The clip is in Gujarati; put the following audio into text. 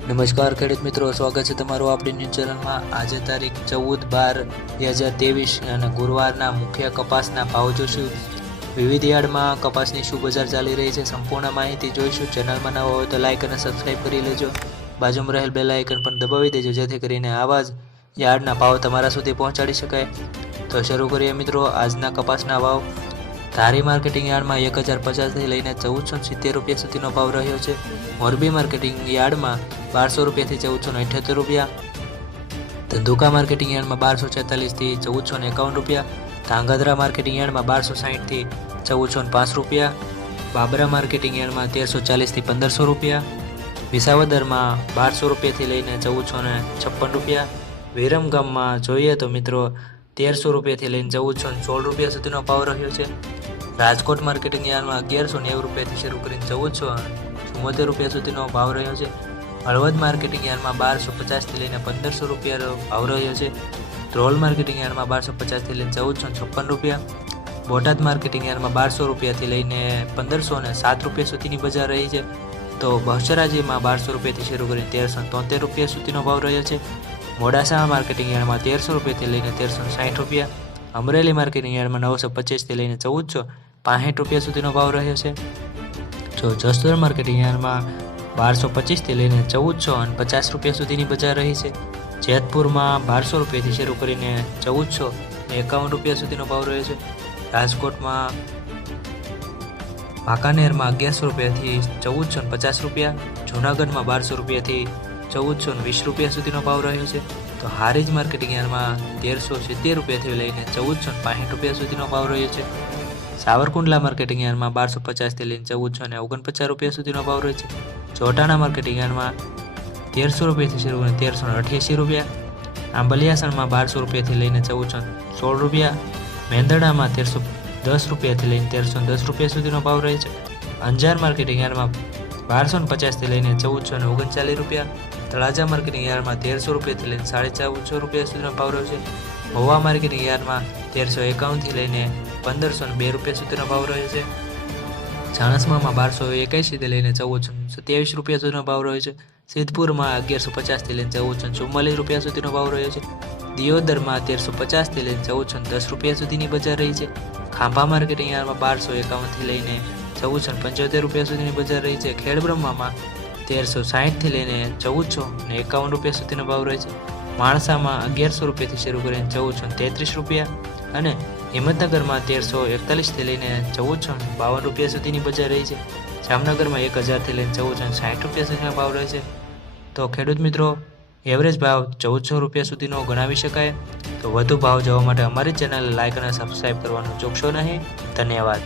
નમસ્કાર ખેડૂત મિત્રો, સ્વાગત છે તમારું આપણી ન્યૂઝ ચેનલમાં। આજે તારીખ 14/12/2023 અને ગુરુવારના મુખ્ય કપાસના ભાવ જોશું। વિવિધ યાર્ડમાં કપાસની શું બજાર ચાલી રહી છે સંપૂર્ણ માહિતી જોઈશું। ચેનલમાં નવા હોય તો લાઇક અને સબસ્ક્રાઇબ કરી લેજો। બાજુમાં રહેલ બેલ આઇકન પણ દબાવી દેજો જેથી કરીને આવા જ યાર્ડના ભાવ તમારા સુધી પહોંચાડી શકાય। તો શરૂ કરીએ મિત્રો આજના કપાસના ભાવ। ધારી માર્કેટિંગ યાર્ડમાં 1050 થી લઈને 1470 રૂપિયા સુધીનો ભાવ રહ્યો છે। મોરબી માર્કેટિંગ યાર્ડમાં 1200 રૂપિયાથી 1478 રૂપિયા। ધંધુકા માર્કેટિંગ યાર્ડમાં 1246 થી 1451 રૂપિયા। ધાંગધ્રા માર્કેટિંગ યાર્ડમાં 1260 થી 1405 રૂપિયા। બાબરા માર્કેટિંગ યાર્ડમાં 1340 થી 1500 રૂપિયા। વિસાવદરમાં 1200 રૂપિયાથી લઈને 1456 રૂપિયા। વિરમગામમાં જોઈએ તો મિત્રો 1300 રૂપિયાથી લઈને 1416 રૂપિયા સુધીનો ભાવ રહ્યો છે। રાજકોટ માર્કેટિંગ યાર્ડમાં 1190 રૂપિયાથી શરૂ કરીને 1474 રૂપિયા સુધીનો ભાવ રહ્યો છે। હળવદ માર્કેટિંગ યાર્ડમાં 1250 થી લઈને 1500 રૂપિયાનો ભાવ રહ્યો છે। ધ્રોલ માર્કેટિંગ યાર્ડમાં 1250 થી લઈને 1456 રૂપિયા। બોટાદ માર્કેટિંગ યાર્ડમાં 1200 રૂપિયાથી લઈને 1507 રૂપિયા સુધીની બજાર રહી છે। તો બહુચરાજીમાં 1200 રૂપિયાથી શરૂ કરીને 1373 રૂપિયા સુધીનો ભાવ રહ્યો છે। મોડાસા માર્કેટિંગ યાર્ડમાં 1300 રૂપિયાથી લઈને 1360 રૂપિયા। અમરેલી માર્કેટિંગ યાર્ડમાં 925 થી લઈને 1465 રૂપિયા સુધીનો ભાવ રહ્યો છે। જો જસદણ માર્કેટિંગ યાર્ડમાં 1225 થી લઈને 1450 રૂપિયા સુધીની બજાર રહી છે। જેતપુરમાં 1200 રૂપિયાથી શરૂ કરીને 1451 રૂપિયા સુધીનો ભાવ રહ્યો છે। રાજકોટમાં વાંકાનેરમાં 1100 રૂપિયાથી 1450 રૂપિયા। જૂનાગઢમાં 1200 રૂપિયાથી 1420 રૂપિયા સુધીનો ભાવ રહ્યો છે। તો હારીજ માર્કેટિંગ યાર્ડમાં 1370 રૂપિયાથી લઈને 1465 રૂપિયા સુધીનો ભાવ રહ્યો છે। સાવરકુંડલા માર્કેટિંગ યાર્ડમાં 1250 થી લઈને 1449 રૂપિયા સુધીનો ભાવ રહ્યો છે। ચોટાણા માર્કેટિંગ યાર્ડમાં 1300 રૂપિયાથી શરૂ કરીને 1388 રૂપિયા। આંબલિયાસણમાં 1200 રૂપિયાથી લઈને 1416 રૂપિયા। મેંદરડામાં 1310 રૂપિયાથી લઈને 1310 રૂપિયા સુધીનો ભાવ રહે છે। અંજાર માર્કેટિંગ યાર્ડમાં 1250 થી લઈને 1439 રૂપિયા। તળાજા માર્કેટિંગ યાર્ડમાં 1300 રૂપિયાથી લઈને 1450 રૂપિયા સુધીનો ભાવ રહ્યો છે। મહુવા માર્કેટિંગ યાર્ડમાં 1351 થી લઈને 1502 રૂપિયા સુધીનો ભાવ રહ્યો છે। ચાણસ્મામાં 1281 થી લઈને 1427 રૂપિયા સુધીનો ભાવ રહ્યો છે। સિદ્ધપુરમાં 1150 થી લઈને 1444 રૂપિયા સુધીનો ભાવ રહ્યો છે। દિયોદરમાં 1350 થી લઈને 1410 રૂપિયા સુધીની બજાર રહી છે। ખાંભા માર્કેટિંગ યાર્ડમાં 1251 થી લઈને 1475 રૂપિયા સુધીની બજાર રહી છે। ખેડબ્રહ્મામાં 1360 થી લઈને 1451 રૂપિયા સુધીનો ભાવ રહે છે। માણસામાં 1100 રૂપિયાથી શરૂ કરીને 1433 રૂપિયા અને હિંમતનગરમાં 1341 થી લઈને 1452 રૂપિયા સુધીની બજાર રહી છે। જામનગરમાં 1000 થી લઈને 1460 રૂપિયા સુધીનો ભાવ રહે છે। તો ખેડૂત મિત્રો, એવરેજ ભાવ 1400 રૂપિયા સુધીનો ગણાવી શકાય। તો વધુ ભાવ જોવા માટે અમારી ચેનલ લાઇક અને સબસ્ક્રાઇબ કરવાનું ચૂકશો નહીં। ધન્યવાદ।